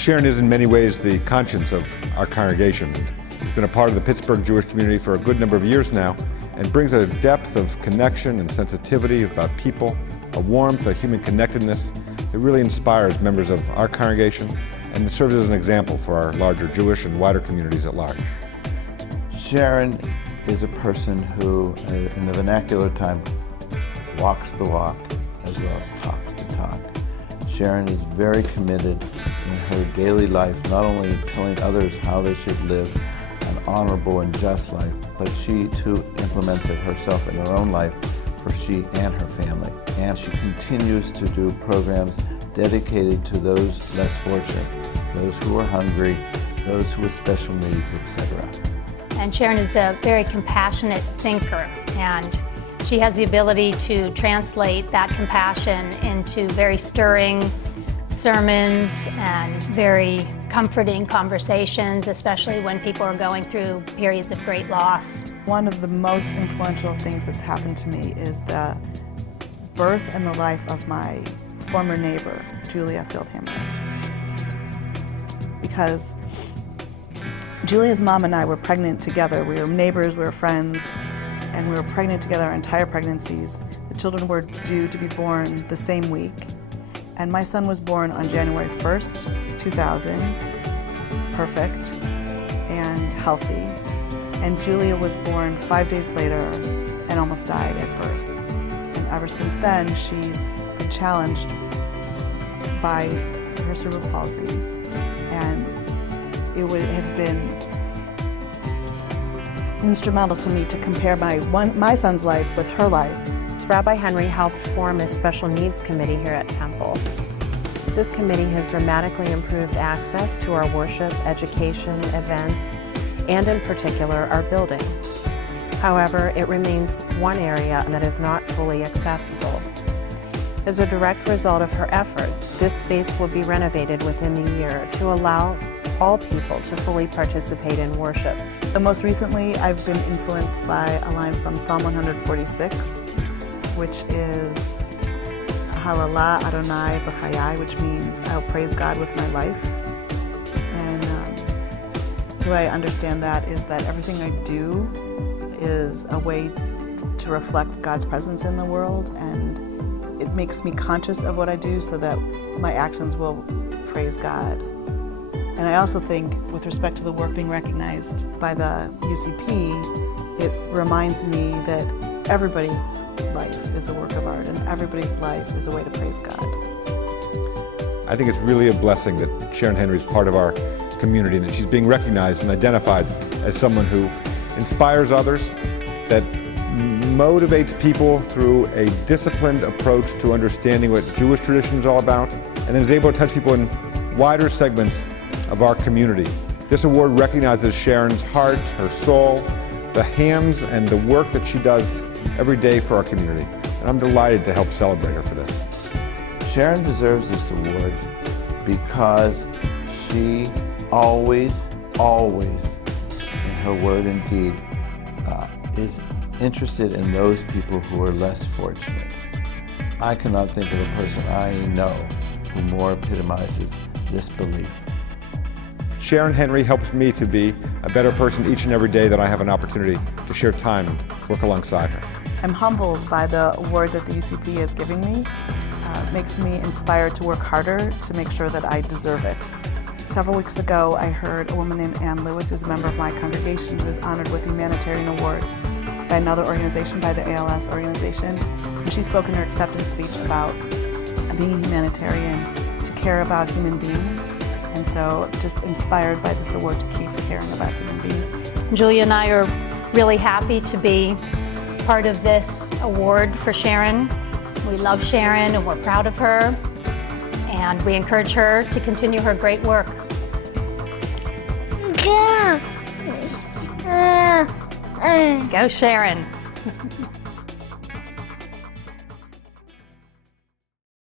Sharyn is in many ways the conscience of our congregation. He's been a part of the Pittsburgh Jewish community for a good number of years now and brings a depth of connection and sensitivity about people, a warmth, a human connectedness that really inspires members of our congregation and serves as an example for our larger Jewish and wider communities at large. Sharyn is a person who, in the vernacular time, walks the walk as well as talks the talk. Sharyn is very committed in her daily life, not only telling others how they should live an honorable and just life, but she too implements it herself in her own life for she and her family. And she continues to do programs dedicated to those less fortunate, those who are hungry, those with special needs, etc. And Sharyn is a very compassionate thinker, and she has the ability to translate that compassion into very stirring sermons and very comforting conversations, especially when people are going through periods of great loss. One of the most influential things that's happened to me is the birth and the life of my former neighbor, Julia Fieldhammer. Because Julia's mom and I were pregnant together. We were neighbors, we were friends, and we were pregnant together our entire pregnancies. The children were due to be born the same week. And my son was born on January 1st, 2000, perfect and healthy. And Julia was born 5 days later and almost died at birth. And ever since then, she's been challenged by her cerebral palsy. And it has been instrumental to me to compare my son's life with her life. Rabbi Henry helped form a special needs committee here at Temple. This committee has dramatically improved access to our worship, education, events, and in particular, our building. However, it remains one area that is not fully accessible. As a direct result of her efforts, this space will be renovated within the year to allow all people to fully participate in worship. Most recently, I've been influenced by a line from Psalm 146, which is Halala Adonai B'chayai, which means I'll praise God with my life. And the way I understand that is that everything I do is a way to reflect God's presence in the world, and it makes me conscious of what I do so that my actions will praise God. And I also think, with respect to the work being recognized by the UCP, it reminds me that everybody's life is a work of art and everybody's life is a way to praise God. I think it's really a blessing that Sharyn Henry is part of our community and that she's being recognized and identified as someone who inspires others, that motivates people through a disciplined approach to understanding what Jewish tradition is all about, and then is able to touch people in wider segments of our community. This award recognizes Sharyn's heart, her soul, the hands and the work that she does every day for our community. And I'm delighted to help celebrate her for this. Sharyn deserves this award because she always, in her word and deed, is interested in those people who are less fortunate. I cannot think of a person I know who more epitomizes this belief. Sharyn Henry helps me to be a better person each and every day that I have an opportunity to share time and work alongside her. I'm humbled by the award that the UCP is giving me. It makes me inspired to work harder to make sure that I deserve it. Several weeks ago, I heard a woman named Ann Lewis, who's a member of my congregation, who was honored with the Humanitarian Award by another organization, by the ALS organization. And she spoke in her acceptance speech about being a humanitarian, to care about human beings. And so just inspired by this award to keep caring about human beings. Julia and I are really happy to be part of this award for Sharyn. We love Sharyn and we're proud of her. And we encourage her to continue her great work. Go Sharyn!